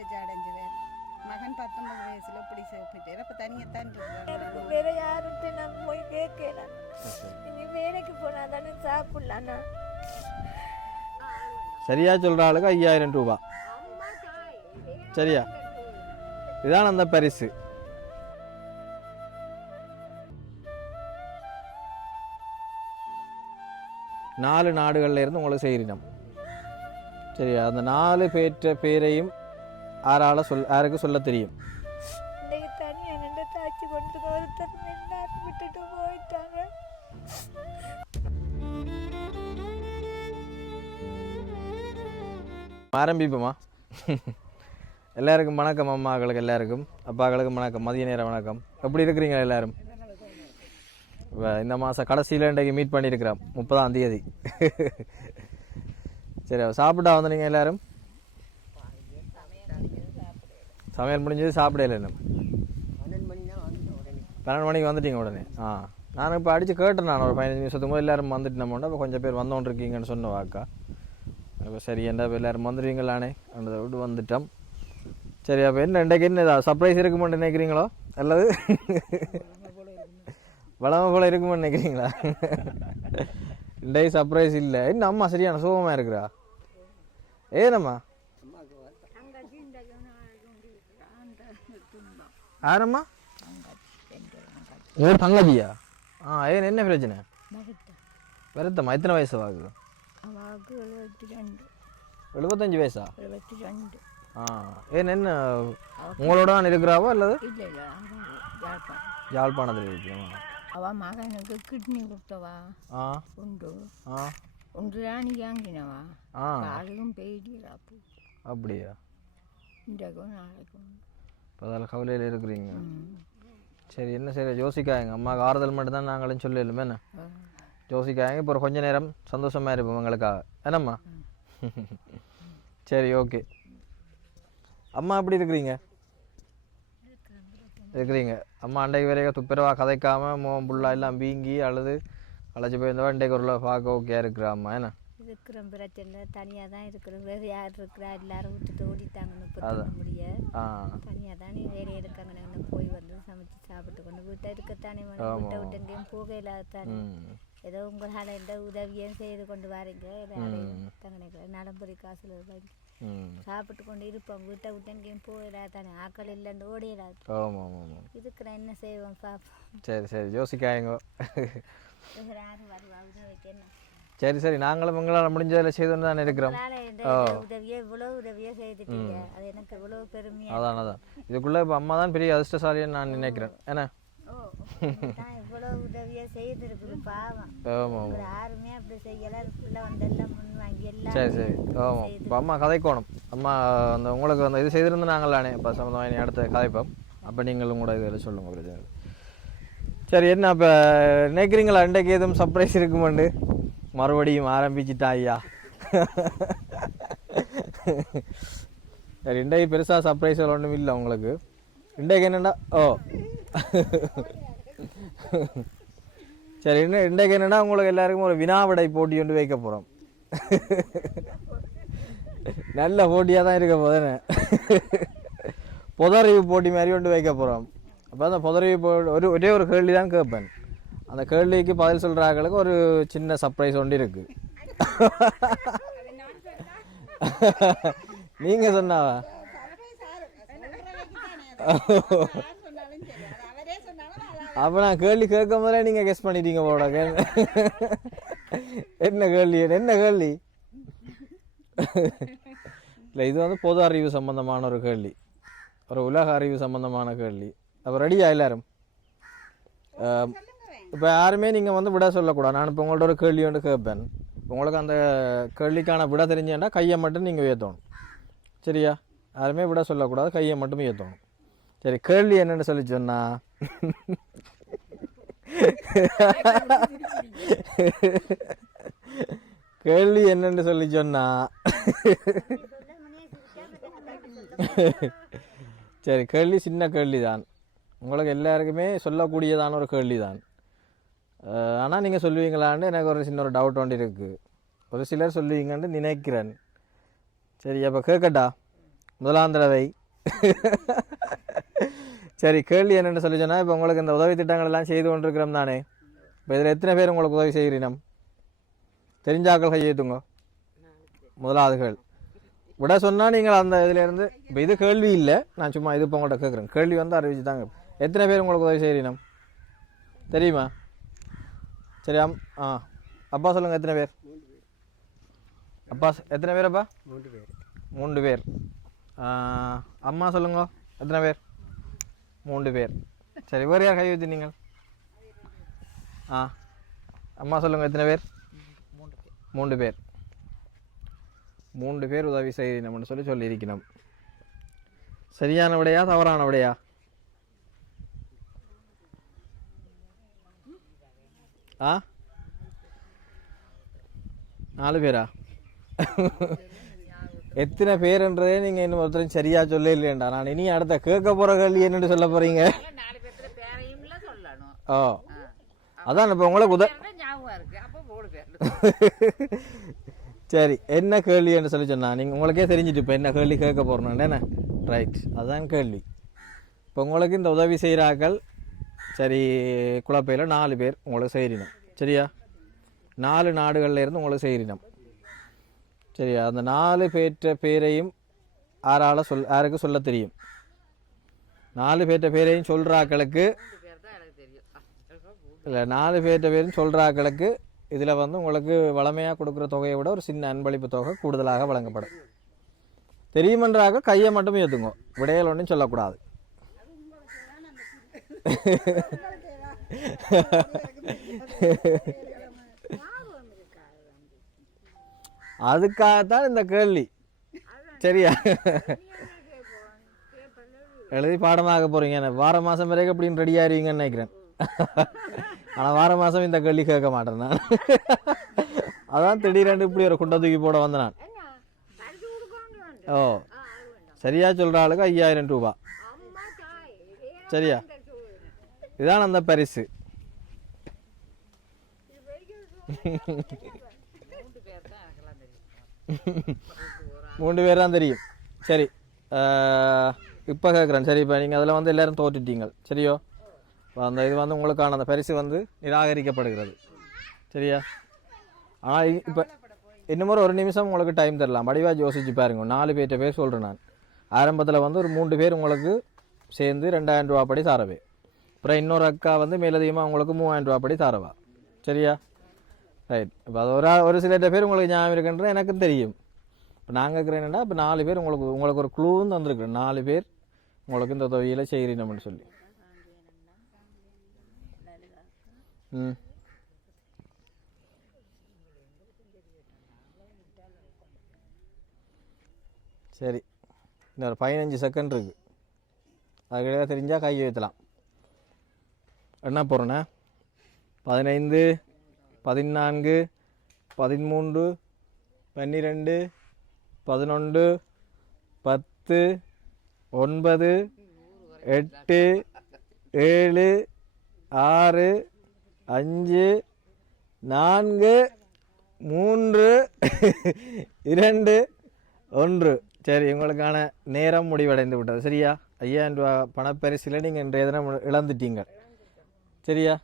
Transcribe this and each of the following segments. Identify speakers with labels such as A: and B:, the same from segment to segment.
A: வச்சு அடைஞ்சவர். மகன் பத்தொன்பது வயசுல இப்படி போயிட்டார் அப்ப தனியத்தான் இருக்கிறார்
B: எனக்கு வேற யாருன்ட்டு நான் போய் கேட்கல. இனி வேலைக்கு போனா தானே சாப்பிடலாண்ணா
C: சரியா சொல்கிற ஆளுக்கு ஐயாயிரம் ரூபா. சரியா? இதான் அந்த பரிசு. நாலு நாடுகள்ல இருந்து உங்களுக்கு செய்கிறோம் சரியா? அந்த நாலு பேற்ற பேரையும் ஆறால சொல் யாருக்கு சொல்ல தெரியும்.
B: இன்னைக்கு தனியா நின்று தாச்சி கொண்டு ஒருத்தர் எல்லாரும் விட்டுட்டு போயிட்டாங்க.
C: ஆரம்பிப்போமா? எல்லாருக்கும் வணக்கம் அம்மாக்களுக்கு எல்லாருக்கும். அப்பாக்களுக்கும் வணக்கம் மதிய நேரம் வணக்கம். எப்படி இருக்கிறீங்க எல்லாரும்? இந்த மாதம் கடைசியில் இன்றைக்கு மீட் பண்ணியிருக்கிறோம் முப்பதாம் தேதி. சரி சாப்பிட்டா வந்து நீங்கள் எல்லாரும்? சமையல் முடிஞ்சது சாப்பிடல இன்னும். பன்னெண்டு மணிக்கு வந்துட்டீங்க உடனே? ஆ. நான் இப்போ அடித்து கேட்டேன் நான் ஒரு பதினஞ்சு நிமிஷத்துக்கு போது எல்லாரும் வந்துட்டு நம்ம அப்போ கொஞ்சம் பேர் வந்தோன்ட்ருக்கீங்கன்னு சொன்ன வாக்கா. அப்போ சரி என்ன இப்போ எல்லாரும் வந்துடுவீங்களானே அந்த விட்டு வந்துட்டோம். சரி அப்போ என்ன இன்றைக்கு என்ன சர்ப்ரைஸ் இருக்குமென்னு நினைக்கிறீங்களோ? அல்லது வளமை போல இருக்குமென்னு நினைக்கிறீங்களா? இன்றைக்கு சர்ப்ரைஸ் இல்லை. என்ன அம்மா சரியான சுகமாக இருக்கிறா? ஏனம்மா யாரம்மா? ஓ தங்கச்சியா? ஆ ஏன் என்ன பிரச்சனை? வருத்தம்மா எத்தனை வயசு ஆகுது
B: அவாவுக்கு எழுபத்தி ரெண்டு.
C: எழுபத்தஞ்சு வயசா?
B: எழுபத்தி ரெண்டு.
C: ஆ ஏன் என்ன உங்களோட தான் இருக்கிறாவோ அல்லது
B: இல்லை இல்லை யாழ்ப்பாணம்
C: யாழ்ப்பாணத்தில். இருக்கிறோம்
B: அவ மகனுக்கு கிட்னி கொடுத்தவா?
C: ஆ.
B: உண்டு.
C: ஆ.
B: ஒன்று ராணி வாங்கினவா?
C: ஆ.
B: அதுவும் பெய்திடாப்பு
C: அப்படியா?
B: இன்றைக்கும் நாளைக்கும்
C: இப்போ அதில் கவலையில் இருக்கிறீங்க.
B: ம்.
C: சரி என்ன சரி யோசிக்காங்க அம்மாவுக்கு ஆறுதல் மட்டும் தான் நாங்களும் சொல்லலுமே என்ன. யோசிக்காங்க இப்போ ஒரு கொஞ்ச நேரம் சந்தோஷமாக இருப்போம் உங்களுக்காக. என்னம்மா? சரி ஓகே. அம்மா எப்படி இருக்கிறீங்க? இருக்கிறீங்க. அம்மா அண்டைக்கு வரைக்கும் துப்புரவா கதைக்காம மோகம் புல்லா எல்லாம் வீங்கி அழுது அழைச்சி போயிருந்தவா அண்டைக்கு ஒரு பார்க்க ஓகே இருக்கிறா அம்மா? என்ன?
B: இருக்கிற பிரச்சனை. தனியாக தான் இருக்கிறோம். வேறு யார் இருக்கிறா? எல்லாரும் விட்டுட்டு ஓடிட்டாங்கன்னு இப்போ முடிய தனியாக தானே வேலை எடுக்காங்கன்னு போய் வந்து சமைச்சு சாப்பிட்டு கொண்டு வீட்டை இருக்கத்தானே. வீட்டை விட்டு எங்கேயும் போக இல்லாதானே ஏதோ உங்களால் எந்த உதவியும் செய்து கொண்டு வரீங்க. தங்கனைக்கு நலம்புரி காசுல வாங்கி சாப்பிட்டு கொண்டு இருப்போம். வீட்டை விட்டு எங்கேயும் போக இல்லாதானே ஆக்கள் இல்லைன்னு ஓடி இல்லாது
C: ஆமாம் ஆமாம் ஆமாம்
B: இருக்கிற என்ன செய்வோம்? பார்ப்போம்
C: சரி சரி. யோசிக்காயங்க
B: யாரும் வருவா? உதவிக்கு என்ன?
C: சரி சரி. நாங்களும் உங்களால் முடிஞ்சதில் செய்து தான் இருக்கிறோம். அதான் அதான். இதுக்குள்ளே இப்போ அம்மா தான் பெரிய அதிர்ஷ்டசாலின்னு நான் நினைக்கிறேன்.
B: எல்லாம்
C: சரி சரி. ஆமாம் இப்போ அம்மா கதைக்கோணும். அம்மா அந்த உங்களுக்கு அந்த இது செய்திருந்து நாங்களானே இப்போ சம்மந்தமாக அடுத்த கதைப்போம். அப்போ நீங்களும் கூட இதில் சொல்லுங்க பிரச்சனை. சரி என்ன இப்போ நினைக்கிறீங்களா? இன்றைக்கு எதுவும் சர்ப்ரைஸ் இருக்குமாண்டு மறுபடியும் ஆரம்பிச்சிட்டா ஐயா சரி இன்றைக்கு பெருசாக சர்ப்ரைஸ்கள் ஒன்றும் இல்லை உங்களுக்கு. இன்றைக்கு என்னென்னா ஓ. சரி இன்னும் இன்றைக்கு என்னென்னா உங்களுக்கு எல்லாருக்கும் ஒரு வினாவிடை போட்டி ஒன்று வைக்க போகிறோம் நல்ல போட்டியாக தான் இருக்க போதுன்னு புதறிவு போட்டி மாதிரி ஒன்று வைக்க போகிறோம் அப்போ அந்த புதறிவு போ ஒரு ஒரே ஒரு கேள்வி தான் கேட்பேன். அந்த கேள்விக்கு பதில் சொல்கிறாங்களுக்கு ஒரு சின்ன சர்ப்ரைஸ் ஒன்று இருக்கு. நீங்கள் சொன்னாவா? அப்போ நான் கேள்வி கேட்கும் போதே நீங்கள் கெஸ் பண்ணிட்டீங்க போட என்ன கேள்வி என்ன கேள்வி இல்லை இது வந்து பொது அறிவு சம்பந்தமான ஒரு கேள்வி ஒரு உலக அறிவு சம்பந்தமான கேள்வி அப்போ ரெடியா எல்லாரும்? இப்போ யாருமே நீங்கள் வந்து விட சொல்லக்கூடாது. நான் இப்போ உங்கள்ட்ட ஒரு கேள்வி ஒன்று கேட்பேன் உங்களுக்கு அந்த கேள்விக்கான விட தெரிஞ்சேன்னா கையை மட்டும் நீங்கள் ஏற்றணும் சரியா? யாருமே விட சொல்லக்கூடாது கையை மட்டும் ஏற்றணும் சரி கேள்வி என்னென்னு சொல்லி சொன்னா? கேள்வி என்னன்னு சொல்லி சொன்னா? சரி கேள்வி சின்ன கேள்வி தான் உங்களுக்கு எல்லாருக்குமே சொல்லக்கூடியதான ஒரு கேள்வி தான் ஆனால் நீங்கள் சொல்லுவீங்களான்னு எனக்கு ஒரு சின்ன ஒரு டவுட் ஒன்று இருக்குது ஒரு சிலர் சொல்லுவீங்கன்னு நினைக்கிறேன். சரி அப்போ கேட்கட்டா முதலாந்திரவை சரி கேள்வி என்னென்னு சொல்லி சொன்னால் இப்போ உங்களுக்கு இந்த உதவி திட்டங்கள் எல்லாம் செய்து கொண்டிருக்கிறோம் தானே? இப்போ இதில் எத்தனை பேர் உங்களுக்கு உதவி செய்கிறீனம்? தெரிஞ்சாக்கள் கையேற்றுங்க முதலாவதுகள். விட சொன்னால் நீங்கள் அந்த இதிலேருந்து இப்போ இது கேள்வி இல்லை. நான் சும்மா இது இப்போ உங்கள்கிட்ட கேட்குறேன் கேள்வி வந்து அறிவிச்சு தாங்க எத்தனை பேர் உங்களுக்கு உதவி செய்கிறீனம்? தெரியுமா? சரி அம் ஆ. அப்பா சொல்லுங்கள் எத்தனை பேர்? அப்பா எத்தனை பேர் அப்பா?
D: மூன்று பேர்.
C: மூன்று பேர் அம்மா சொல்லுங்க எத்தனை பேர்? மூன்று பேர். சரி வேறு யார் கை வச்சு நீங்கள்? ஆ அம்மா சொல்லுங்க எத்தனை பேர்? மூன்று பேர். மூன்று பேர் உதவி செய்யணும்னு சொல்லி சொல்லியிருக்கணும் சரியான விடையா தவறான விடையா ஆ? நாலு பேரா? எத்தனை பேருன்றதே நீங்கள் இன்னும் ஒருத்தரும் சரியா சொல்ல இல்லையண்டா. நான் இனி அடுத்த கேட்க போகிற கேள்வி என்னன்னு சொல்ல போகிறீங்க ஓ. அதான் இப்போ உங்களுக்கு உத சரி என்ன கேள்வின்னு சொல்லி சொன்னா நீங்கள் உங்களுக்கே தெரிஞ்சிட்டு இப்போ என்ன கேள்வி கேட்க போகிறோம் என்ன? ரைட் அதான் கேள்வி. இப்போ உங்களுக்கு இந்த உதவி செய்கிறாக்கள் சரி குழப்பையில் நாலு பேர் உங்களுக்கு செய்கிறீனம் சரியா? நாலு நாடுகளில் இருந்து உங்களுக்கு செய்கிறீனம் சரியா? அந்த நாலு பேற்ற பேரையும் ஆறால் சொல் யாருக்கு சொல்ல தெரியும்? நாலு பேற்ற பேரையும் சொல்கிறாக்களுக்கு இல்லை நாலு பேர்கிட்ட பேரும் சொல்கிறாக்களுக்கு இதில் வந்து உங்களுக்கு வளமையாக கொடுக்குற தொகையை விட ஒரு சின்ன அன்பளிப்பு தொகை கூடுதலாக வழங்கப்படும். தெரியுமன்றாக கையை மட்டும் ஏற்றுங்க விடையல் ஒன்றும் சொல்லக்கூடாது. அதுக்காகத்தான் இந்த கேள்வி. சரியா? எழுதி பாடமாக போகிறீங்க என்ன வார மாதம் வரைக்கும் அப்படின்னு ரெடி ஆயிருவீங்கன்னு நினைக்கிறேன். ஆனால் வார மாதம் இந்த கேள்வி கேட்க மாட்டேன் நான். அதான் திடீரென்று இப்படி ஒரு குண்டை தூக்கி போட வந்தேன் நான். ஓ சரியா சொல்கிற ஆளுக்கு ஐயாயிரம் ரூபா சரியா? இதான் அந்த பரிசு.
E: மூன்று பேர் தான் தெரியும்.
C: சரி இப்போ கேட்குறேன் சரி இப்போ நீங்கள் அதில் வந்து எல்லோரும் தோற்றுட்டீங்க. சரியோ? அந்த இது வந்து உங்களுக்கான அந்த பரிசு வந்து நிராகரிக்கப்படுகிறது. சரியா? ஆனால் இப்போ இன்னமும் ஒரு நிமிஷம் உங்களுக்கு டைம் தரலாம். வடிவாக யோசிச்சு பாருங்க. நாலு பேர்கிட்ட பேர் சொல்கிறேன் நான். ஆரம்பத்தில் வந்து ஒரு மூன்று பேர் உங்களுக்கு சேர்ந்து ரெண்டாயிரம் ரூபா படி சாரவே. அப்புறம் இன்னொரு அக்கா வந்து மேலதிகமாக உங்களுக்கு மூவாயிரம் ரூபா படி தரவா. சரியா? ரைட் இப்போ அது ஒரு ஒரு சில பேர் உங்களுக்கு ஞாபகம் இருக்குன்றது எனக்கும் தெரியும். இப்போ நாங்கள் இருக்கிறேன்னா இப்போ நாலு பேர் உங்களுக்கு உங்களுக்கு ஒரு குழுவும் தந்துருக்குறோம் நாலு பேர் உங்களுக்கு இந்த தொகையில் செய்கிறீங்கன்னு சொல்லி. ம். சரி. இன்னொரு பதினஞ்சு செகண்ட் இருக்குது அதுக்கிட்ட தெரிஞ்சால் கை வைத்தலாம் என்ன போகிறேண்ணே பதினைந்து பதினான்கு பதிமூன்று பன்னிரெண்டு பதினொன்று பத்து ஒன்பது எட்டு ஏழு ஆறு அஞ்சு நான்கு மூன்று இரண்டு ஒன்று. சரி உங்களுக்கான நேரம் முடிவடைந்து விட்டது சரியா? ஐயாயிரம் ரூபா பணப்பரிசில் நீங்கள் இன்றைய தினம் இழந்துட்டீங்க சரியா?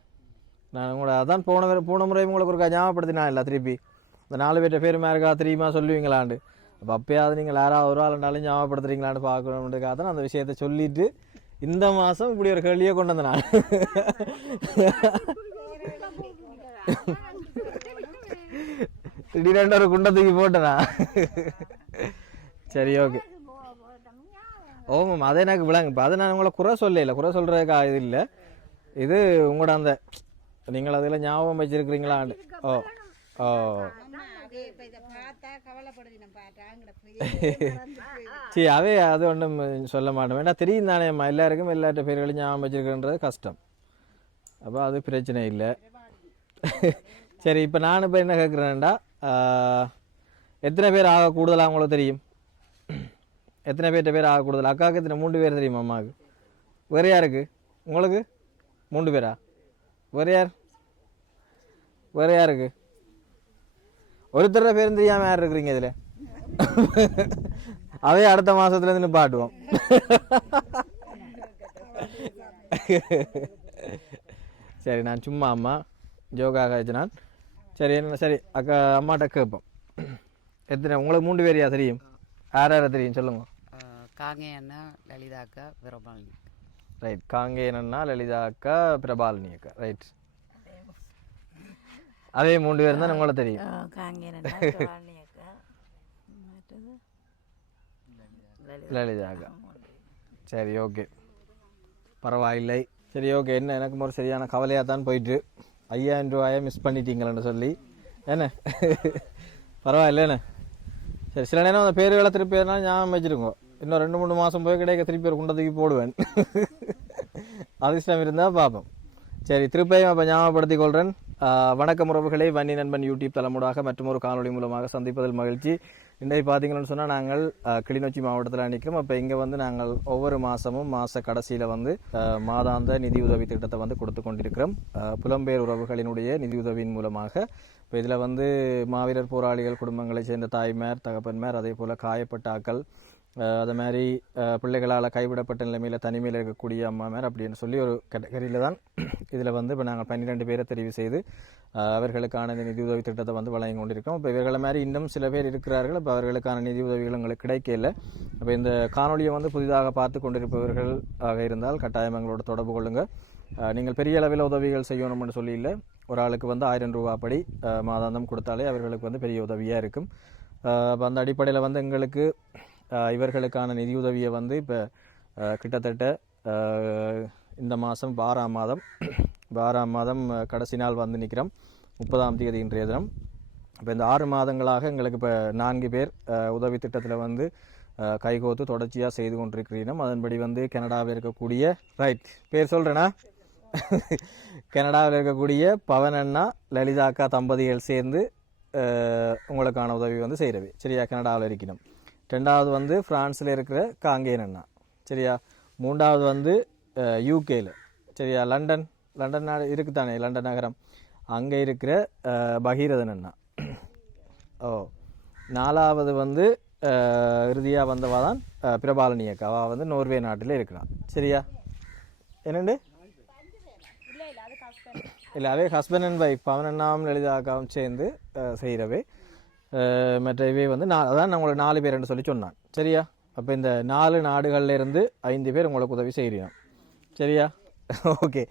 C: நான் உங்களை அதான் போன முறை- போன முறை உங்களுக்கு ஒரு ஞாபகப்படுத்தினா இல்லை திருப்பி. இந்த நாலு பேர்ட்ட பேர் மேற்கா தெரியுமா சொல்லுவீங்களாண்டு. அப்போ அப்பயாவது நீங்கள் யாராவது ஒரு ஆளுனாலும் ஞாபகப்படுத்துறீங்களான்னு பார்க்கணுன்றதுக்காக தான் அந்த விஷயத்தை சொல்லிட்டு இந்த மாதம் இப்படி ஒரு கேள்வியை கொண்டு வந்தேன் நான். திடீரென்ற ஒரு குண்டத்துக்கு போட்டேனா சரி ஓகே. ஓமாம் அதை எனக்கு விளங்கு. இப்போ அதை நான் உங்களை குறை சொல்லல. குறை சொல்கிறதுக்கு இது இல்லை. இது உங்களோட அந்த நீங்கள் அதில் ஞாபகம் வச்சிருக்கிறீங்களாண்டு ஓ ஓ.
A: அதே
C: சரி அவே அது ஒன்றும் சொல்ல மாட்டோம். ஏன்னா தெரியும் தானே அம்மா. எல்லாருக்கும் எல்லாட்ட பேர்களும் ஞாபகம் வச்சிருக்கன்றது கஷ்டம். அப்போ அது பிரச்சனை இல்லை. சரி இப்போ நான் இப்போ என்ன கேட்குறேன்டா எத்தனை பேர் ஆக கூடுதலாக உங்களுக்கு தெரியும்? எத்தனை பேர்ட்ட பேர் ஆக கூடுதல்? அக்காவுக்கு எத்தனை? மூன்று பேர் தெரியுமா அம்மாவுக்கு? வேறு யாருக்கு? உங்களுக்கு? மூன்று பேரா? வேறு யார்? வேறு யாருக்கு? ஒருத்தர பேரும் தெரியாமல் யார் இருக்கிறீங்க இதில்? அவே அடுத்த மாதத்துலேருந்து பாட்டுவோம் சரி நான் சும்மா அம்மா. ஜோகா நான். சரி என்ன சரி அக்கா அம்மாட்ட கேட்போம். எத்தனை உங்களுக்கு மூன்று பேரையா தெரியும்? யார் யாரை தெரியும்? சொல்லுங்க.
E: காங்க அண்ணா லலிதா அக்கா பிரபாலினி
C: ரைட் காங்கேயனண்ணா லலிதா அக்கா பிரபாலினி அக்கா ரைட் அதே மூன்று பேர் தான் உங்களை தெரியும். லலிதா அக்கா சரி ஓகே பரவாயில்லை. சரி ஓகே என்ன எனக்கு ஒரு சரியான கவலையாக தான் போயிட்டு. ஐயாயிரம் ரூபாயை மிஸ் பண்ணிட்டீங்களேன்னு சொல்லி. என்ன? பரவாயில்ல என்ன? சரி சில நேரம் அந்த பேருகளை திருப்பி எதனா ஞாபகம் வச்சுருக்கோம். இன்னும் ரெண்டு மூணு மாதம் போய் கிடைக்க திருப்பி ஒரு குண்டத்துக்கு போடுவேன். அதிர்ஷ்டம் இருந்தால் பார்ப்போம். சரி திருப்பியும் அப்போ ஞாபகப்படுத்திக் கொள்கிறேன் வணக்கம் உறவுகளை. வன்னி நண்பன் யூடியூப் தலைமுடாக மற்றும் ஒரு காணொளி மூலமாக சந்திப்பதில் மகிழ்ச்சி. இன்றைக்கு பார்த்தீங்கன்னு சொன்னால் நாங்கள் கிளிநொச்சி மாவட்டத்தில் நிற்கிறோம். அப்போ இங்கே வந்து நாங்கள் ஒவ்வொரு மாதமும் மாத கடைசியில் வந்து மாதாந்த நிதியுதவி திட்டத்தை வந்து கொடுத்து கொண்டிருக்கிறோம். புலம்பெயர் உறவுகளினுடைய நிதியுதவியின் மூலமாக. இப்போ இதில் வந்து மாவீரர் போராளிகள் குடும்பங்களைச் சேர்ந்த தாய்மார் தகப்பன்மார் அதே போல் காயப்பட்டாக்கள் அது மாதிரி பிள்ளைகளால் கைவிடப்பட்ட நிலைமையில் தனிமையில் இருக்கக்கூடிய அம்மா மாதிரி அப்படின்னு சொல்லி ஒரு கேட்டகரியில் தான் இதில் வந்து இப்போ நாங்கள் பன்னிரெண்டு பேரை தெரிவு செய்து அவர்களுக்கான இந்த நிதியுதவி திட்டத்தை வந்து வழங்கி கொண்டிருக்கோம் இப்போ இவர்களை மாதிரி இன்னும் சில பேர் இருக்கிறார்கள். இப்போ அவர்களுக்கான நிதியுதவிகள் உங்களுக்கு கிடைக்கல அப்போ இந்த காணொலியை வந்து புதிதாக பார்த்து கொண்டிருப்பவர்கள் ஆக இருந்தால் கட்டாயம் எங்களோட தொடர்பு கொள்ளுங்கள் நீங்கள் பெரிய அளவில் உதவிகள் செய்யணும்னு சொல்லி இல்லை. ஒரு ஆளுக்கு வந்து ஆயிரம் ரூபாப்படி படி மாதாந்தம் கொடுத்தாலே அவர்களுக்கு வந்து பெரிய உதவியாக இருக்கும். அப்போ அந்த அடிப்படையில் வந்து எங்களுக்கு இவர்களுக்கான நிதியுதவியை வந்து இப்போ கிட்டத்தட்ட இந்த மாதம் ஆறாம் மாதம் ஆறாம் மாதம் கடைசி நாள் வந்து நிற்கிறோம் முப்பதாம் தேதி இன்றைய தினம். இப்போ இந்த ஆறு மாதங்களாக எங்களுக்கு இப்போ நான்கு பேர் உதவி திட்டத்தில் வந்து கைகோத்து தொடர்ச்சியாக செய்து கொண்டிருக்கிறீனும். அதன்படி வந்து கனடாவில் இருக்கக்கூடிய ரைட் பேர் சொல்கிறேன்னா கனடாவில் இருக்கக்கூடிய பவன் அண்ணா லலிதா அக்கா தம்பதிகள் சேர்ந்து உங்களுக்கான உதவி வந்து செய்கிறது சரியா? கனடாவில் இருக்கணும். ரெண்டாவது வந்து ஃப்ரான்ஸில் இருக்கிற காங்கேயன் அண்ணா. சரியா? மூன்றாவது வந்து யூகேல சரியா? லண்டன். லண்டன் நாடு இருக்குதானே? லண்டன் நகரம். அங்கே இருக்கிற பகீரதன் அண்ணா. ஓ. நாலாவது வந்து இறுதியாக வந்தவா தான் பிரபாலினி அக்கா. அவள் வந்து நோர்வே நாட்டில் இருக்கிறான் சரியா? என்னண்டு? இல்லை அதே ஹஸ்பண்ட் அண்ட் ஒய்ஃப் பவன் அண்ணாவும் லலிதா அக்காவும் சேர்ந்து செய்கிறவே மற்றவை வந்து நான் அதான் நான் உங்களுக்கு நாலு பேர்னு சொல்லி சொன்னான். சரியா? அப்போ இந்த நாலு நாடுகள்லேருந்து ஐந்து பேர் உங்களுக்கு உதவி செய்கிறோம் சரியா? ஓகே.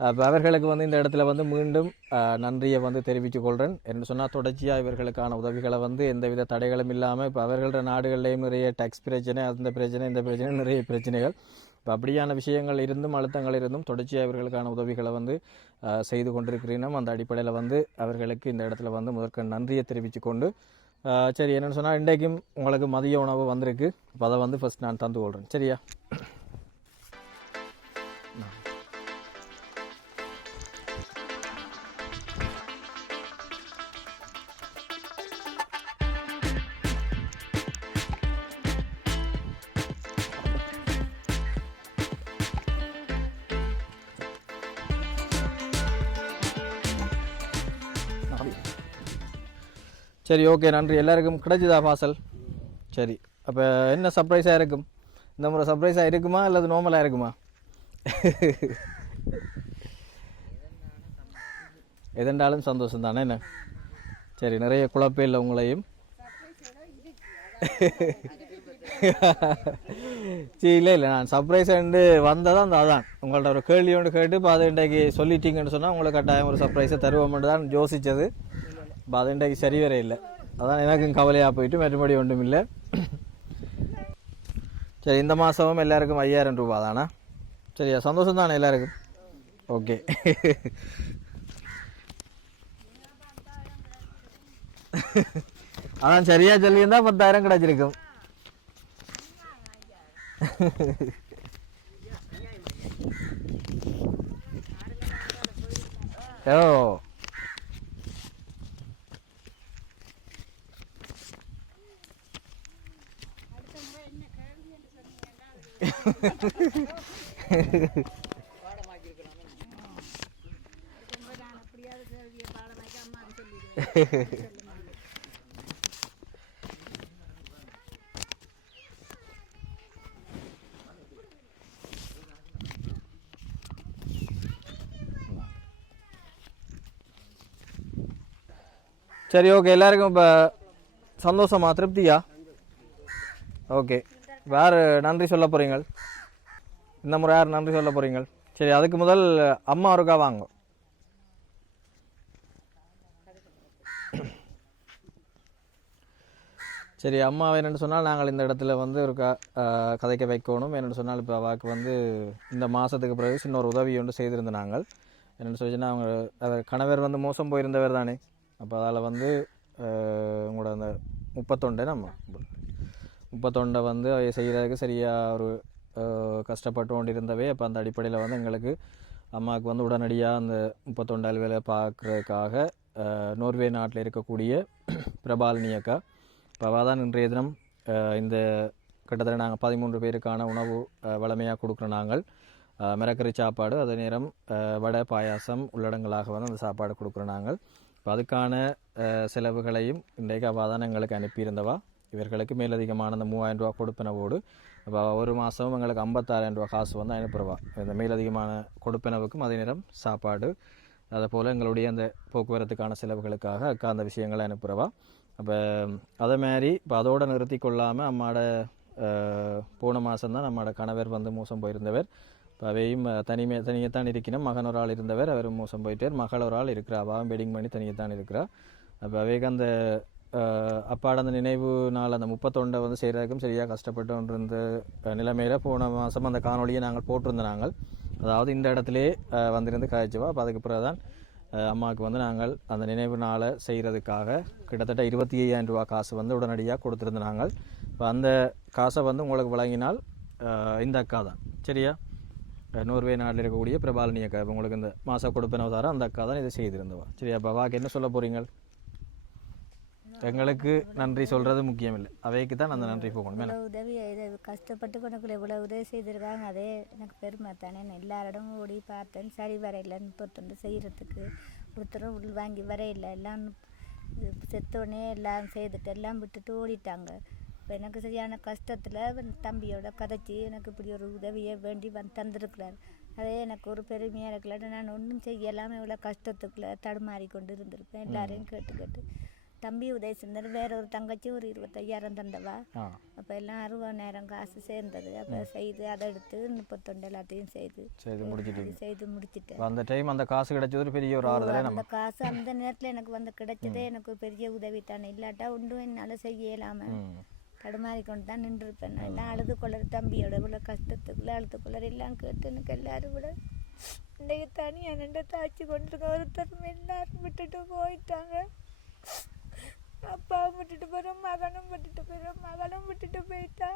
C: அப்போ அவர்களுக்கு வந்து இந்த இடத்துல வந்து மீண்டும் நன்றியை வந்து தெரிவித்து கொள்கிறேன் என்று சொன்னால் தொடர்ச்சியாக இவர்களுக்கான உதவிகளை வந்து எந்தவித தடைகளும் இல்லாமல் இப்போ அவர்களோட நாடுகள்லேயும் நிறைய டேக்ஸ் பிரச்சனை அந்த பிரச்சனை இந்த பிரச்சனை நிறைய பிரச்சனைகள். இப்போ அப்படியான விஷயங்கள் இருந்தும் அழுத்தங்கள் இருந்தும் தொடர்ச்சியாக இவர்களுக்கான உதவிகளை வந்து செய்து கொண்டிருக்கிறீனும். அந்த அடிப்படையில் வந்து அவர்களுக்கு இந்த இடத்துல வந்து முதற்க நன்றியை தெரிவித்து கொண்டு சரி என்னென்னு சொன்னால் இன்றைக்கும் உங்களுக்கு மதிய உணவு வந்திருக்கு. இப்போ அதை வந்து ஃபஸ்ட் நான் தந்து கொள்கிறேன் சரியா? சரி ஓகே நன்றி. எல்லாருக்கும் கிடைச்சதா பாசல் சரி அப்போ என்ன சர்ப்ரைஸாக இருக்கும்? இந்த முறை சர்ப்ரைஸாக இருக்குமா அல்லது நார்மலாக இருக்குமா? எதென்றாலும் சந்தோஷம் தானே என்ன? சரி நிறைய குழப்பம் இல்லை உங்களையும். சரி இல்லை இல்லை. நான் சர்ப்ரைஸ் என்று வந்ததான் அந்த அதான். உங்கள்ட்ட ஒரு கேள்வி ஒன்று கேட்டு இப்போ அது இன்றைக்கு சொல்லிட்டீங்கன்னு சொன்னால் உங்களுக்கு கட்டாயம் ஒரு சர்ப்ரைஸை தருவோம்னு தான் யோசித்தது இப்போ அது இன்றைக்கு சரி வர இல்லை. அதான் எனக்கும் கவலையாக போயிட்டு மறுபடி ஒன்றும் இல்லை. சரி இந்த மாதமும் எல்லாருக்கும் ஐயாயிரம் ரூபா தானா? சரியா? சந்தோஷம் தானே எல்லாருக்கும்? ஓகே. அதான் சரியா சொல்லியிருந்தா பத்தாயிரம் கிடைச்சிருக்கும். ஓ சரி ஓகே எல்லாருக்கும் இப்போ சந்தோஷமா திருப்தியா? ஓகே வேறு நன்றி சொல்ல போகிறீங்கள் இந்த முறை யார் நன்றி சொல்ல போகிறீங்கள் சரி அதுக்கு முதல் அம்மா ஒருக்கா வாங்க. சரி அம்மா என்னென்னு சொன்னால் நாங்கள் இந்த இடத்துல வந்து ஒரு க கதைக்க வைக்கணும். என்னென்னு சொன்னால் இப்போ அவாக்கு வந்து இந்த மாதத்துக்கு பிறகு சின்ன ஒரு உதவி ஒன்று செய்திருந்த நாங்கள். என்னென்னு சொல்லிச்சுன்னா அவங்க அவர் கணவர் வந்து மோசம் போயிருந்தவர் தானே. அப்போ அதால் வந்து உங்களோட அந்த முப்பத்தொண்டு நம்ம முப்பத்தொண்டை வந்து செய்கிறதுக்கு சரியாக ஒரு கஷ்டப்பட்டு கொண்டிருந்தவே அப்போ அந்த அடிப்படையில் வந்து எங்களுக்கு அம்மாவுக்கு வந்து உடனடியாக அந்த முப்பத்தொண்டு அலுவலை பார்க்குறதுக்காக நோர்வே நாட்டில் இருக்கக்கூடிய பிரபாலினி அக்கா. இப்போ தான் இன்றைய தினம் இந்த கிட்டத்தட்ட நாங்கள் பதிமூன்று பேருக்கான உணவு வளமையாக கொடுக்குற நாங்கள். மிரக்கறி சாப்பாடு அதே நேரம் வடை பாயாசம் உள்ளடங்களாக வந்து அந்த சாப்பாடு கொடுக்குற நாங்கள். இப்போ அதுக்கான செலவுகளையும் இன்றைக்கு அவள் தான் எங்களுக்கு அனுப்பியிருந்தவா. இவர்களுக்கு மேலதிகமான அந்த மூவாயிரம் ரூபா கொடுப்பினவோடு அப்போ ஒரு மாதம் எங்களுக்கு ஐம்பத்தாயிரம் ரூபா காசு வந்து அனுப்புகிறவா இந்த மேலதிகமான கொடுப்பனவுக்கும் அதே நேரம் சாப்பாடு அதே போல் எங்களுடைய அந்த போக்குவரத்துக்கான செலவுகளுக்காக அக்கா அந்த விஷயங்களை அனுப்புகிறவா அப்போ அதே மாதிரி இப்போ அதோடு நிறுத்தி கொள்ளாமல் அம்மாட போன மாதம் தான் நம்மளோட கணவர் வந்து மோசம் போயிருந்தவர். இப்போ அவையும் அஹ், தனிமே தனியத்தான் இருக்கணும் மகன் ஒரு ஆள் இருந்தவர் அவர் மோசம் போயிட்டார். மகள் ஒரு ஆள் இருக்கிறா. அவன் வெட்டிங் பண்ணி தனியத்தான் இருக்கிறா. அப்போ அவைக்கு அந்த அப்பாட அந்த நினைவு நாள் அந்த முப்பத்தொண்டை வந்து செய்கிறதுக்கும் சரியாக கஷ்டப்பட்டு கொண்டிருந்த நிலைமையில் போன மாதம் அந்த காணொலியை நாங்கள் போட்டிருந்தோம் நாங்கள். அதாவது இந்த இடத்திலே வந்திருந்து காய்ச்சுவா. அப்போ அதுக்கு பிறகு தான் அம்மாவுக்கு வந்து நாங்கள் அந்த நினைவு நாளை செய்கிறதுக்காக கிட்டத்தட்ட இருபத்தி ஐயாயிரம் ரூபா காசு வந்து உடனடியாக கொடுத்துருந்த நாங்கள். இப்போ அந்த காசை வந்து உங்களுக்கு வழங்கினால் இந்த அக்கா தான். சரியா? நோர்வே நாட்டில் இருக்கக்கூடிய பிரபாலினி அக்கா. இப்போ உங்களுக்கு இந்த மாத கொடுப்பனவு தர அந்த அக்கா தான் இதை செய்திருந்தவா. சரியா? அப்போ வாக்கு என்ன சொல்ல போகிறீங்க எங்களுக்கு நன்றி சொல்கிறது முக்கியம் இல்லை அவைக்கு தான் அந்த நன்றி போகணும்.
B: உதவி இது கஷ்டப்பட்டு கொண்டு இவ்வளோ உதவி செய்திருக்காங்க. அதே எனக்கு பெருமை தானே. நான் எல்லாரிடமும் ஓடி பார்த்தேன். சரி வரையில முப்பத்தொண்டு செய்கிறதுக்கு ஒருத்தரும் உள் வாங்கி வரையில. எல்லாம் செத்தோடனே எல்லாம் செய்துட்டு எல்லாம் விட்டுட்டு ஓடிட்டாங்க. இப்போ எனக்கு சரியான கஷ்டத்தில் தம்பியோட கதைச்சி எனக்கு இப்படி ஒரு உதவியை வேண்டி வந்து தந்திருக்கிறார். அதே எனக்கு ஒரு பெருமையாக இருக்கல நான் ஒன்றும் செய்யலாமல் இவ்வளோ கஷ்டத்துக்குள்ள தடுமாறி கொண்டு இருந்திருப்பேன். எல்லாரையும் கேட்டு கேட்டு. தம்பி உதவி செஞ்சார் வேற ஒரு தங்கச்சி ஒரு இருபத்தையாயிரம் தந்தவா. அப்போ எல்லாம் அறுபதாயிரம் காசு சேர்ந்தது. அப்போ செய்து அதை எடுத்து முப்பத்தொண்டு எல்லாத்தையும் செய்து.
C: செய்து முடிச்சிட்டீங்க.
B: அது செய்து முடிச்சிட்டேன்.
C: அப்ப அந்த டைம் அந்த காசு கிடைச்சது பெரிய ஒரு ஆறுதலே
B: அந்த காசு அந்த நேரத்தில் எனக்கு வந்து கிடைச்சதே எனக்கு பெரிய உதவி தானே. இல்லாட்டா ஒன்றும் என்னால் செய்ய இயலாம.
C: ம்.
B: தடுமாறி கொண்டு தான் நின்றுருப்பேன். நான் எல்லாம் அழுது கொள்ளற தம்பியோட இவ்வளோ கஷ்டத்துக்குள்ள அழுது கொள்ளற எல்லாம் கேட்டு எனக்கு எல்லாரும் விட இன்றைக்கு தனியாக நின்று தாச்சி கொண்டிருக்க ஒருத்தரும் எல்லாரும் விட்டுட்டு போயிட்டாங்க. அப்பாவை விட்டுட்டு போகிறோம் மகனும் விட்டுட்டு போயிடும் மகனும் விட்டுட்டு போயிட்டா.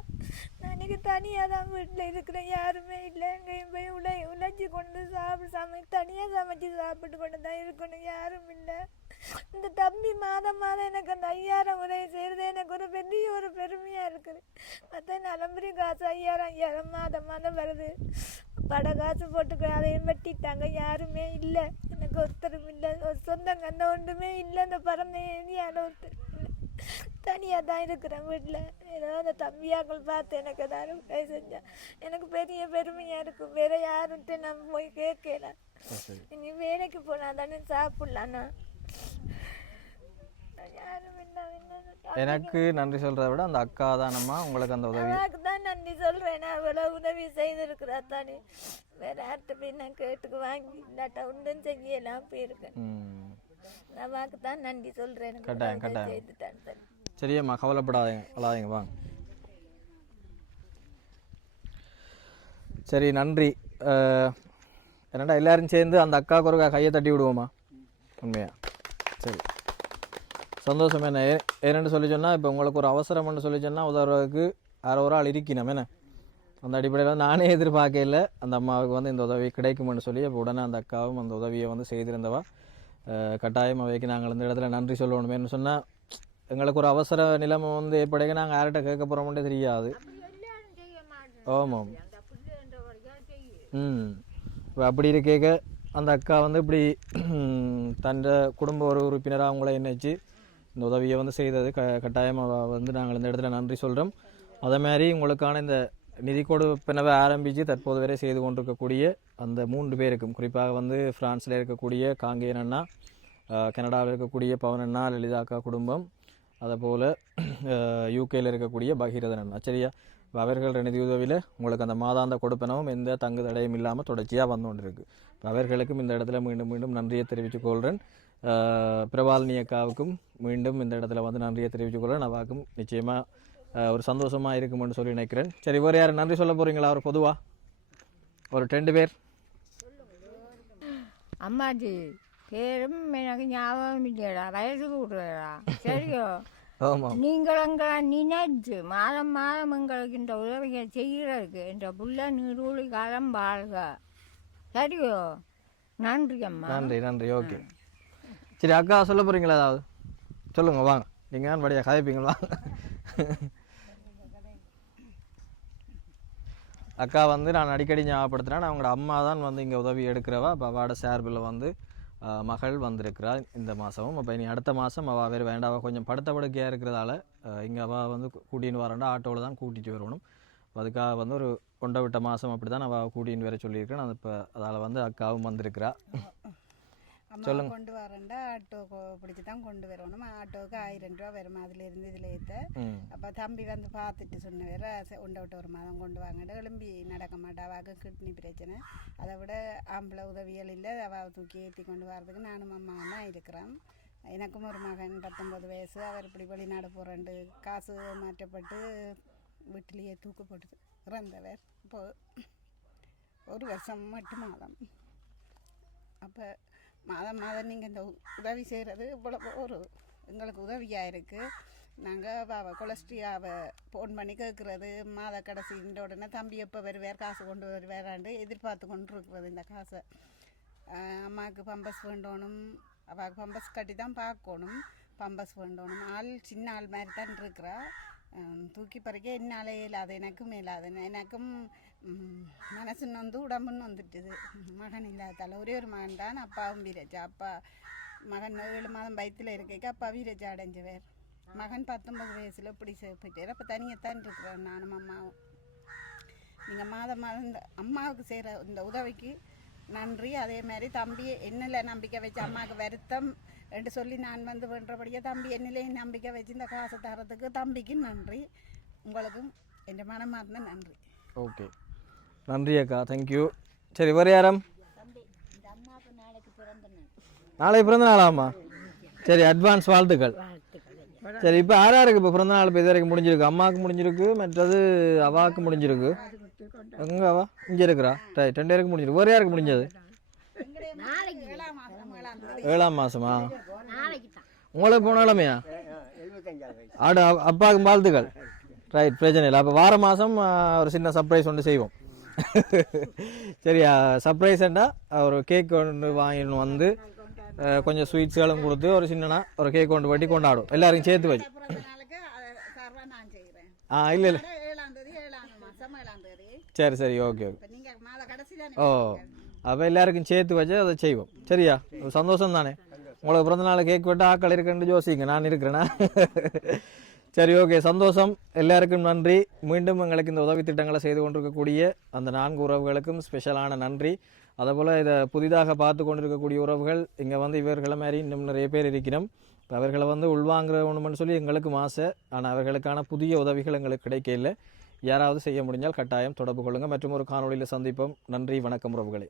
B: நான் இன்னைக்கு தனியாக தான் வீட்டில் இருக்கிறேன். யாருமே இல்லை. எங்கேயும் போய் உழை உழைச்சி கொண்டு சாப்பிட சமை தனியாக சமைச்சு சாப்பிட்டு கொண்டு தான் இருக்கணும். யாரும் இல்லை. இந்த தம்பி மாதம் மாதம் எனக்கு அந்த ஐயாயிரம் உதவி செய்கிறது எனக்கு ஒரு பெரிய ஒரு பெருமையாக இருக்குது மற்ற நலம்புரி காசு ஐயாயிரம் ஐயாயிரம் மாதம் மாதம் வருது. பட காசு போட்டு அதையும் வெட்டிட்டாங்க. யாருமே இல்லை. எனக்கு ஒருத்தரும் இல்லை. ஒரு சொந்தம் கண்ட ஒன்றுமே இல்லை. இந்த பிறந்த ஏரியாவில் ஒருத்தர் தனியாக தான் இருக்கிறேன் வீட்டில் ஏதோ அந்த தம்பியாக்கள் பார்த்து எனக்கு ஏதாவது உதவி செஞ்சா எனக்கு பெரிய பெருமையாக இருக்கும். வேற யாருன்ட்டு நான் போய் கேட்கல. இனி வேலைக்கு போனால் தானே சாப்பிட்லாண்ணா யாரும்
C: எனக்கு நன்றி சொல்கிறத விட அந்த அக்கா தானம்மா உங்களுக்கு அந்த உதவி.
B: அவாக்கு தான் நன்றி சொல்கிறேன் நான் இவ்வளோ உதவி செய்திருக்கிறா தானே. வேற யார்கிட்ட போய் நான் கேட்டுக்கு வாங்கி இல்லாட்டா ஒன்றும் செய்யலாம் போயிருக்கேன்
C: ம்.
B: அவாக்கு தான் நன்றி எனக்கு
C: கட்டாயம்,
B: இவ்வளவு
C: கட்டாயம்.
B: செய்துட்டான்னு சொல்லி
C: சரியம்மா கவலைப்படாதீங்க அழாதீங்க வாங்க. சரி நன்றி. என்னடா எல்லாரும் சேர்ந்து அந்த அக்காவுக்கு ஒரு கையை தட்டி விடுவோமா? உண்மையா? சரி. சந்தோஷம் என்ன? ஏ- ஏன்னு சொல்லி சொன்னால் இப்போ உங்களுக்கு ஒரு அவசரம்னு சொல்லி சொன்னால் உதவுறதுக்கு யாரோ ஒரு ஆள் இருக்கணும் என்ன? அந்த அடிப்படையில் நானே எதிர்பார்க்கல அந்த அம்மாவுக்கு வந்து இந்த உதவி கிடைக்கும்னு சொல்லி அப்போ உடனே அந்த அக்காவும் அந்த உதவியை வந்து செய்திருந்தவா. கட்டாயம் அவைக்கு நாங்கள் இந்த இடத்துல நன்றி சொல்லணுமேனு சொன்னால் எங்களுக்கு ஒரு அவசர நிலைமை வந்து ஏற்படைக்க நாங்கள் யார்கிட்ட கேட்க போகிறோம்னே தெரியாது. ஆமாம். ம். இப்போ அப்படி இருக்கேக்க அந்த அக்கா வந்து இப்படி தன் குடும்ப ஒரு உறுப்பினராக அவங்கள எண்ணெச்சு இந்த உதவியை வந்து செய்தது. க கட்டாயமாக வந்து நாங்கள் இந்த இடத்துல நன்றி சொல்கிறோம் அதே மாதிரி உங்களுக்கான இந்த நிதி கொடுப்பினவை ஆரம்பித்து தற்போது வரை செய்து கொண்டிருக்கக்கூடிய அந்த மூன்று பேருக்கும் குறிப்பாக வந்து ஃப்ரான்ஸில் இருக்கக்கூடிய காங்கேயன் அண்ணா கனடாவில் இருக்கக்கூடிய பவனண்ணா லலிதாக்கா குடும்பம் அதே போல் யூகேயில் இருக்கக்கூடிய பகீரதன் அண்ணா. சரியா? அவர்கள் நிதி உதவியில் உங்களுக்கு அந்த மாதாந்த கொடுப்பனவும் எந்த தங்கு தடையும் இல்லாமல் தொடர்ச்சியாக வந்து கொண்டிருக்கு இப்ப அவர்களுக்கும் இந்த இடத்துல மீண்டும் மீண்டும் நன்றியை தெரிவித்துக் கொள்கிறேன் பிரபாலினி அக்காவுக்கும் மீண்டும் இந்த இடத்துல வந்து நன்றியை தெரிவித்துக் கொள்கிறேன் அவாக்கும் நிச்சயமாக ஒரு சந்தோஷமாக இருக்கும்னு சொல்லி நினைக்கிறேன். சரி வேறு யார் நன்றி சொல்ல போகிறீங்களா ஒரு பொதுவாக ஒரு ரெண்டு பேர்.
B: அம்மாஜி பேரும் எனக்கு ஞாபகம் இல்லையடா வயசு சரியோ? நீங்கள் எங்களை நினைச்சு மாதம் மாதம் எங்களுக்கு இந்த உதவியை செய்கிறதுக்கு இந்த புள்ள நீரூழி காலம் வாழ்க. சரியோ? நன்றி அம்மா.
C: நன்றி நன்றி. ஓகே. சரி அக்கா சொல்ல போகிறீங்களா ஏதாவது? சொல்லுங்கள் வாங்க. நீங்கள் தான் படியா கதைப்பீங்களா அக்கா வந்து நான் அடிக்கடி ஞாபகப்படுத்துகிறேன் அவங்களோட அம்மா தான் வந்து இங்கே உதவி எடுக்கிறவா. அப்போ அவளோட சார்பில் வந்து மகள் வந்திருக்கிறாள் இந்த மாதமும் அப்போ இனி அடுத்த மாதம் அவள் வேறு வேண்டாம். அவ கொஞ்சம் படுத்த படுக்கையாக இருக்கிறதால இங்கே அவள் வந்து கூட்டின்னு வரேன்டா ஆட்டோவில் தான் கூட்டிகிட்டு வரணும். அதுக்காக வந்து ஒரு கொண்ட விட்ட மாதம் அப்படி தான் அவள் கூட்டின்னு வர சொல்லியிருக்கேன். அது இப்போ அதால் வந்து அக்காவும் வந்திருக்கிறா.
A: அம்மா கொண்டு வரேன்டா ஆட்டோ பிடிச்சி தான் கொண்டு வரணும். ஆட்டோவுக்கு ஆயிரம் ரூபா வரும். அதுல இருந்து இதுல ஏற்ற அப்போ தம்பி வந்து பார்த்துட்டு சொன்ன வேற உண்டை விட்டு ஒரு மாதம் கொண்டு வாங்கட்டு எழும்பி நடக்க மாட்டா கிட்னி பிரச்சனை. அதை விட ஆம்பளை உதவிகள் இல்லை. அவள் தூக்கி ஏற்றி கொண்டு வரதுக்கு நானும் அம்மாவும் தான் இருக்கிறேன் எனக்கும் ஒரு மகன் பத்தொம்பது வயசு. அவர் இப்படி வெளிநாடு போகிறேன்ட்டு காசு மாற்றப்பட்டு வீட்டிலேயே தூக்கப்பட்டது இறந்தவர். இப்போ ஒரு வருஷம் மட்டும் மாதம் அப்போ மாதம் மாதம் நீங்கள் இந்த உதவி செய்கிறது இவ்வளோ ஒரு எங்களுக்கு உதவியாக இருக்குது நாங்கள் அவள் கொலஸ்ட்ரியாவை ஃபோன் பண்ணி கேட்குறது மாத கடைசின்ற உடனே தம்பி எப்போ வருவார் காசு கொண்டு வருவாராண்டு எதிர்பார்த்து கொண்டு இருக்கிறது இந்த காசை. அம்மாவுக்கு பம்பஸ் வேண்டணும் அவளுக்கு பம்பஸ் கட்டி தான் பார்க்கணும் பம்பஸ் வேண்டணும். ஆள் சின்ன ஆள் மாதிரி தான் இருக்கிறா. தூக்கி பறிக்க என்னாலே இல்லாது எனக்கும் இல்லாது எனக்கும் மனசுன்னு வந்து உடம்புன்னு வந்துட்டுது மகன் இல்லாதால ஒரே ஒரு மகன் தான் அப்பாவும் வீரஜா. அப்பா மகன் ஏழு மாதம் வயிற்றுல இருக்கைக்கு அப்பா வீரஜா அடைஞ்சவர். மகன் பத்தொன்பது வயசில் இப்படி போயிட்டார். அப்போ தனியத்தான் இருக்கிறேன் நானும் அம்மாவும். நீங்கள் மாதம் மாதம் இந்த அம்மாவுக்கு செய்கிற இந்த உதவிக்கு நன்றி. அதே மாதிரி தம்பி என்னில் நம்பிக்கை வச்சு அம்மாவுக்கு வருத்தம் என்று சொல்லி நான் வந்து வென்றபடியே தம்பி என்னிலையும் நம்பிக்கை வச்சு இந்த காசு தரத்துக்கு தம்பிக்கு நன்றி. உங்களுக்கும் என் மனமார்ந்த நன்றி.
C: ஓகே. நன்றி அக்கா தேங்க்யூ சரி வேறு யாரம் நாளை பிறந்த நாளாமா சரி அட்வான்ஸ் வாழ்த்துக்கள். சரி இப்போ யார் யாருக்கு இப்போ பிறந்த நாள் இப்போ இது வரைக்கும் முடிஞ்சிருக்கு? அம்மாவுக்கு முடிஞ்சிருக்கு மற்றது அவாவுக்கு முடிஞ்சிருக்கு. எங்க அவா இங்கே இருக்கிறா. ரைட் ரெண்டு பேருக்கு முடிஞ்சிருக்கு. வேறு யாருக்கு முடிஞ்சது?
A: ஏழாம் மாதமா
C: மாசமா? உங்களுக்கு போன ஆடு அப்பாவுக்கு வாழ்த்துக்கள். ரைட் பிரச்சனை இல்லை. அப்போ வார மாதம் ஒரு சின்ன சர்ப்ரைஸ் ஒன்று செய்வோம். சரியா சர்ப்ரைஸ்ண்டா ஒரு கேக் ஒன்று வாங்கிட்டு வந்து கொஞ்சம் ஸ்வீட்ஸ்களும் கொடுத்து ஒரு சின்னனா ஒரு கேக் கொண்டு வட்டி கொண்டாடும். எல்லாருக்கும் சேர்த்து வச்சு ஆ இல்லை இல்லை. சரி சரி ஓகே ஓகே. ஓ அப்போ எல்லாருக்கும் சேர்த்து வச்சு அதை செய்வோம். சரியா? சந்தோஷம் தானே உங்களுக்கு பிறந்த நாள் கேக் வெட்ட ஆக்கள் இருக்குன்னு ஜோசிங்க நான் இருக்கிறேன்னா சரி ஓகே. சந்தோஷம். எல்லாருக்கும் நன்றி. மீண்டும் எங்களுக்கு இந்த உதவி திட்டங்களை செய்து கொண்டிருக்கக்கூடிய அந்த நான்கு உறவுகளுக்கும் ஸ்பெஷலான நன்றி. அதேபோல் இதை புதிதாக பார்த்து கொண்டிருக்கக்கூடிய உறவுகள் இங்கே வந்து இவர்களை மாதிரி இன்னும் நிறைய பேர் இருக்கிறோம். இப்போ அவர்களை வந்து உள்வாங்குறவணும்னு சொல்லி எங்களுக்கும் ஆசை. ஆனால் அவர்களுக்கான புதிய உதவிகள் எங்களுக்கு கிடைக்கல. யாராவது செய்ய முடிஞ்சால் கட்டாயம் தொடர்பு கொள்ளுங்கள் மற்றும் ஒரு காணொளியில் சந்திப்போம். நன்றி வணக்கம் உறவுகளே.